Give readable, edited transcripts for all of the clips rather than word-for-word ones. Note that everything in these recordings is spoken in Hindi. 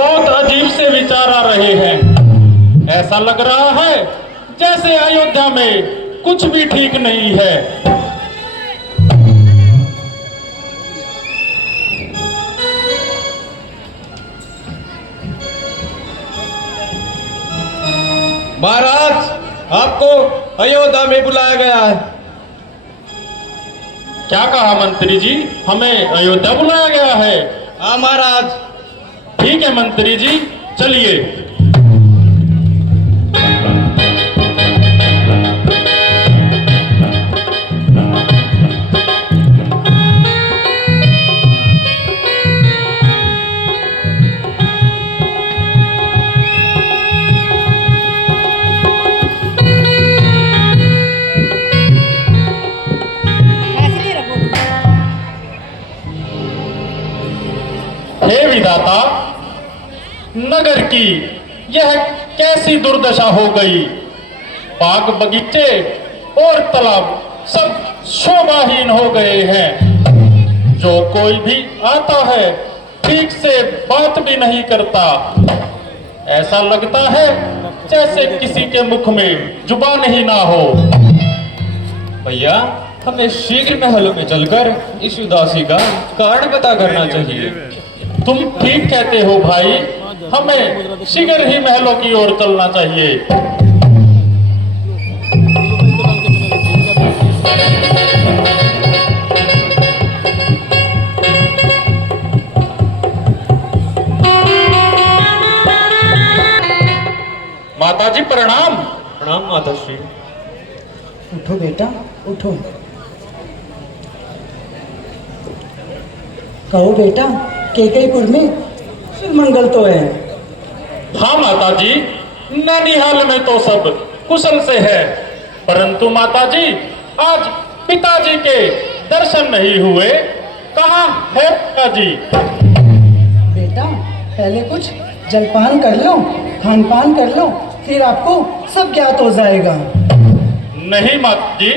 बहुत अजीब से विचार आ रहे हैं। ऐसा लग रहा है जैसे अयोध्या में कुछ भी ठीक नहीं है। महाराज, आपको अयोध्या में बुलाया गया है। क्या कहा मंत्री जी? हमें अयोध्या बुलाया गया है? हाँ महाराज। ठीक है मंत्री जी, चलिए। हे विधाता, नगर की यह कैसी दुर्दशा हो गई। बाग बगीचे और तालाब सब शोभाहीन हो गए हैं। जो कोई भी आता है ठीक से बात भी नहीं करता। ऐसा लगता है जैसे किसी के मुख में जुबान ही ना हो। भैया, हमें शीघ्र महलों में चलकर इस उदासी का कारण पता करना चाहिए। तुम ठीक कहते हो भाई, हमें शीघ्र ही महलों की ओर चलना चाहिए। माताजी प्रणाम। प्रणाम माताश्री। उठो बेटा, उठो। कहो बेटा, केकईपुर में मंगल तो है? हाँ माताजी, नैनीहाल में तो सब कुशल से है, परंतु माताजी आज पिताजी के दर्शन नहीं हुए। कहाँ है पिताजी? बेटा, पहले कुछ जलपान कर लो, खान पान कर लो, फिर आपको सब ज्ञात हो जाएगा। नहीं माताजी,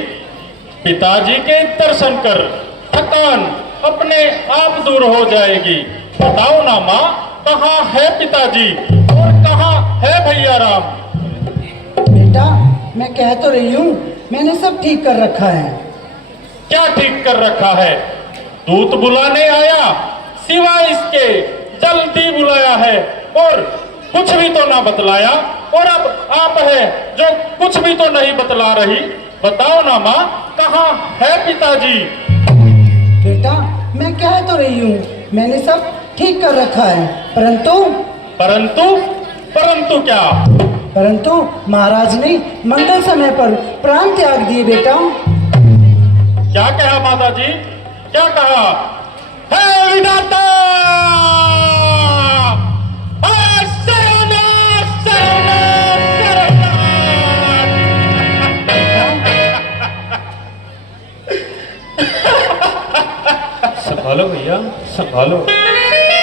पिताजी के दर्शन कर थकान अपने आप दूर हो जाएगी। बताओ ना माँ, कहाँ है पिताजी और कहाँ है भैया राम? बेटा, मैं कह तो रही हूँ, मैंने सब ठीक कर रखा है। क्या ठीक कर रखा है? दूत बुलाने आया, सिवाय इसके जल्दी बुलाया है और कुछ भी तो ना बतलाया। और अब आप है जो कुछ भी तो नहीं बतला रही। बताओ ना माँ, कहाँ है पिताजी? बेटा, मैं कह तो रही हूँ, मैंने सब ठीक कर रखा है, परंतु परंतु क्या? परंतु महाराज ने मंगल समय पर प्राण त्याग दिए बेटा। क्या कहा माताजी? क्या कहा? हे विधाता! हे शरणनाथ, शरणनाथ, शरणनाथ! संभालो भैया, संभालो।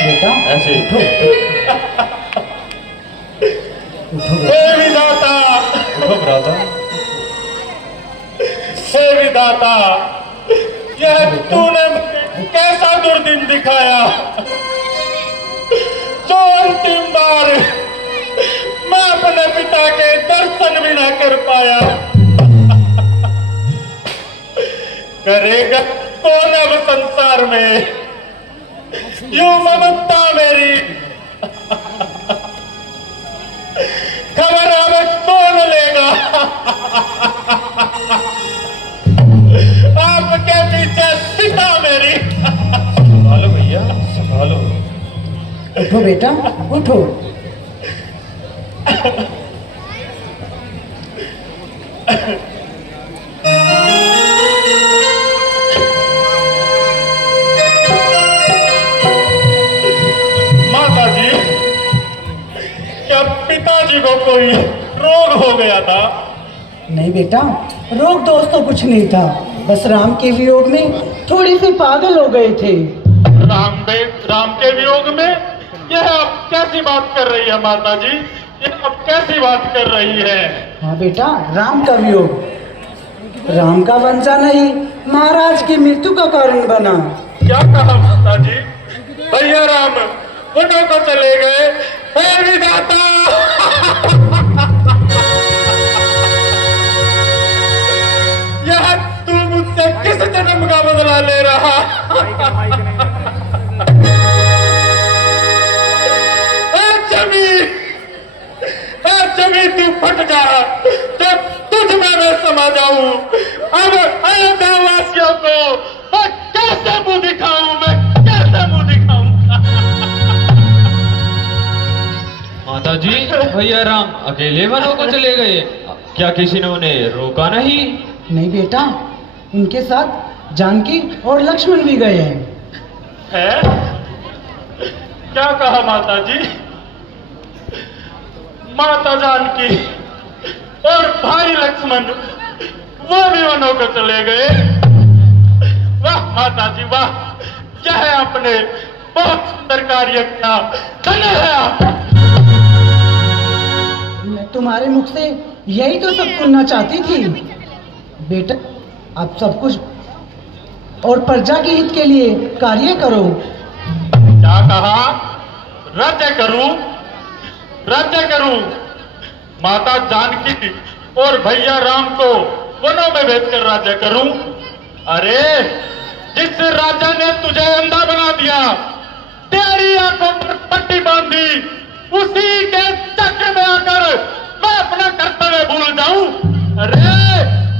बेटा ऐसे उठो, उठो बेटा। हे विधाता! उठो भ्राता। हे विधाता, यह तूने मुझे कैसा दुर्दिन दिखाया जो अंतिम बार मैं अपने पिता के दर्शन भी ना कर पाया। करेगा कौन अब संसार में यूं ममता मेरी? खबर अब कौन लेगा? आपके पीछे पिता मेरी। संभालो भैया, संभालो। उठो बेटा, उठो। माताजी, क्या पिताजी को कोई रोग हो गया था? नहीं बेटा, रोग दोष तो कुछ नहीं था, बस राम के वियोग में थोड़ी सी पागल हो गए थे। राम के वियोग में? यह आप कैसी बात कर रही है माताजी? यह आप कैसी बात कर रही है? हाँ बेटा, राम का वियोग, राम का बन जाना ही महाराज की मृत्यु का कारण बना। क्या कहा माताजी? भैया राम उठो को चले गए समा जाऊं। अब अयोध्या वासियों को मैं कैसे मुंह दिखाऊं, मैं कैसे मुंह दिखाऊं। माता जी, भैया राम अकेले वनों को चले गए, क्या किसी ने उन्हें रोका नहीं? नहीं बेटा, उनके साथ जानकी और लक्ष्मण भी गए हैं। है? क्या कहा माता जी? माता जानकी और भाई लक्ष्मण वो भी वनों को चले गए। वाह माता जी वाह, क्या है आपने बहुत सुंदर कार्य किया, धन्य है आप। मैं तुम्हारे मुख से यही तो सब सुनना चाहती थी बेटा। आप सब कुछ और प्रजा के हित के लिए कार्य करो। क्या कहा? राज्य करूं, राज्य करूं। माता जानकी और भैया राम को वनों में भेजकर राज्य करूं? अरे जिस राजा ने तुझे अंधा बना दिया, तेरी आंखों पर पट्टी बांधी, उसी के चक्र में आकर मैं अपना कर्तव्य भूल जाऊं? अरे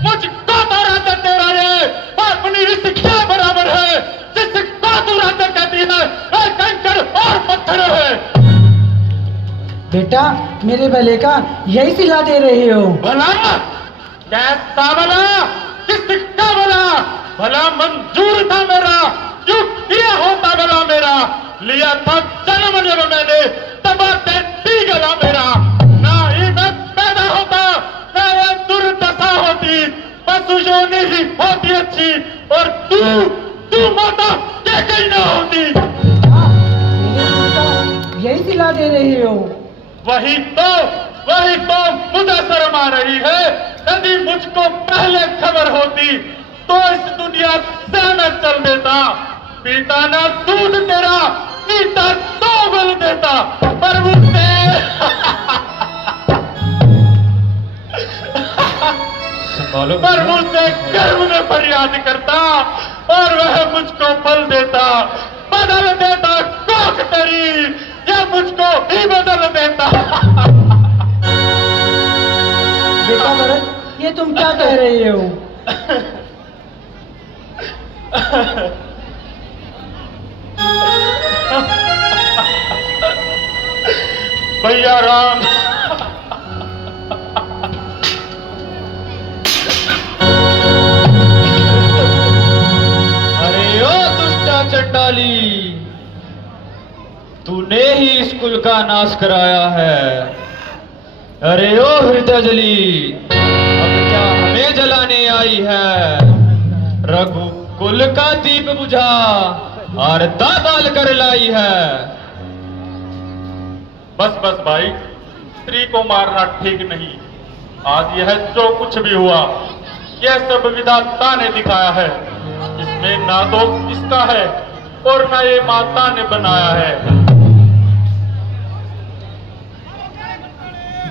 मुझको तो राज्य तेरा है, अपनी इस क्या बराबर है जिसको तू राज्य कहती है, कंकड़ और पत्थर है। बेटा मेरे भले का यही सिला दे रहे हो। भला कैसा भला, किसका भला? भला मंजूर था मेरा, क्यों किया होता भला मेरा? लिया था जन्म जब मैंने, तब दी गला मेरा। ना ही मैं पैदा होता, ना ये दुर्दशा होती, पशु योनि ही होती अच्छी, और तू माता क्या कहीं ना होती। मेरे भले का यही सिला दे रहे हो। वही तो मुझे शर्म आ रही है। यदि मुझको पहले खबर होती तो इस दुनिया से मैं चल देता। पीता ना दूध तेरा, पीता तो बल देता, पर मुझसे पर मुझसे गर्व में फरियाद करता और वह मुझको फल देता, बदल देता कोख तेरी, या मुझको ही बदल देता। बेटा भरत, ये तुम क्या कह रहे हो? भैया राम, अरे ओ दुष्टा चंडाली, तूने ही इस कुल का नाश कराया है। अरे ओ हृदय जली, अब क्या हमें जलाने आई है? रघुकुल का दीप बुझा, आरता बाल कर लाई है। बस बस भाई, स्त्री को मारना ठीक नहीं। आज यह जो कुछ भी हुआ, यह सब विधाता ने दिखाया है। इसमें ना दोष किसका है और ना ये माता ने बनाया है।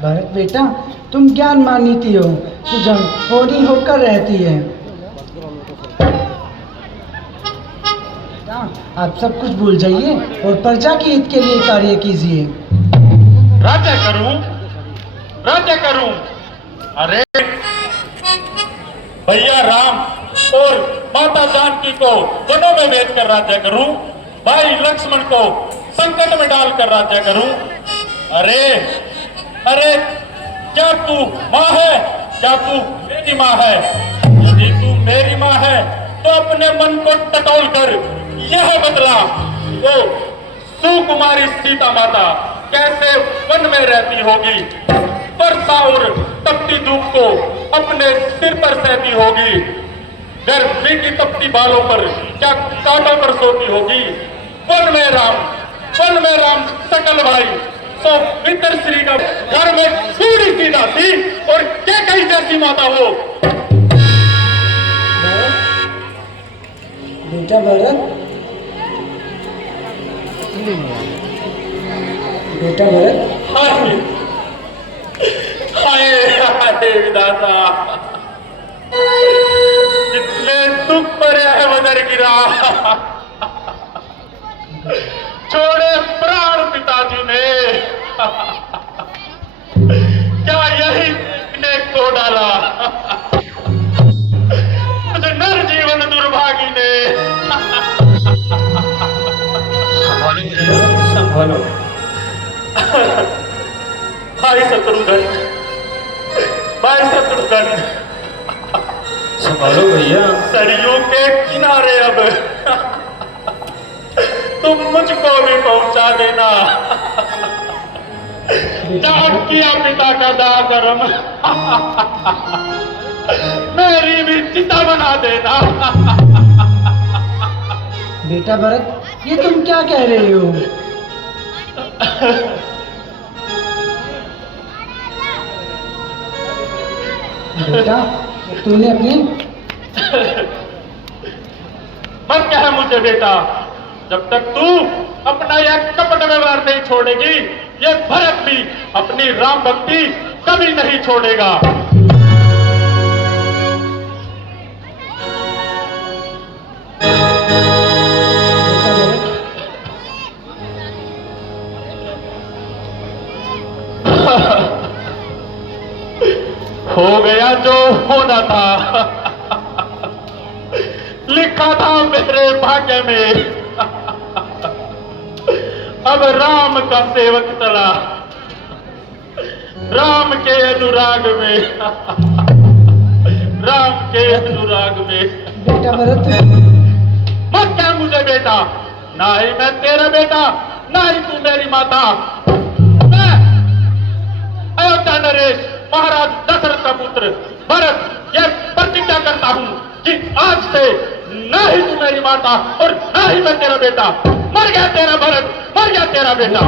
भरत बेटा, तुम ज्ञान मानीती हो, सुजन होनी होकर रहती है। बेटा, आप सब कुछ भूल जाइए और प्रजा के हित के लिए कार्य कीजिए। राज्य करूं, राज्य करूं। अरे भैया राम और माता जानकी को वनों में भेजकर राज्य करूं, भाई लक्ष्मण को संकट में डालकर राज्य करूं। अरे अरे क्या तू माँ है? क्या तू मेरी माँ है? यदि तू मेरी माँ है तो अपने मन को टटोल कर यह बदला, वो सुकुमारी सीता माता कैसे वन में रहती होगी, वर्षा और तपती धूप को अपने सिर पर सहती होगी, गर्मी की तपती बालों पर क्या कांटों पर सोती होगी। वन में राम सकल भाई, सो मित्र श्री का घर में सूरी सी दासी और क्या कही जैसी माता हो। बेटा भरत, बेटा भरत, हाय हाय हाय विधाता, कितने दुख पर है वजर गिरा, छोड़े प्राण पिताजी ने, क्या यही ने को डाला। भाई शत्रुघ्न, भाई शत्रुघ्न, संभालो भैया। सरयू के किनारे अब तुम मुझको भी पहुंचा देना। जाग किया पिता का दाह धर्म, मेरी भी चिता बना देना। बेटा भरत, ये तुम क्या कह रहे हो? बेटा, तूने अपनी मत कह मुझे बेटा, जब तक तू अपना यह कपट व्यवहार नहीं छोड़ेगी, ये भरत भी अपनी राम भक्ति कभी नहीं छोड़ेगा। हो गया जो होना था, लिखा था मेरे भाग्य में। अब राम का सेवक चला, राम के अनुराग में, राम के अनुराग में। बेटा भरत, मत क्या मुझे बेटा, ना ही मैं तेरा बेटा, ना ही तू मेरी माता। मैं अयोध्या नरेश महाराज दशरथ का पुत्र भरत यह प्रतिज्ञा करता हूं कि आज से ना ही तू मेरी माता और ना ही मैं तेरा बेटा। मर गया तेरा भरत, मर गया तेरा बेटा।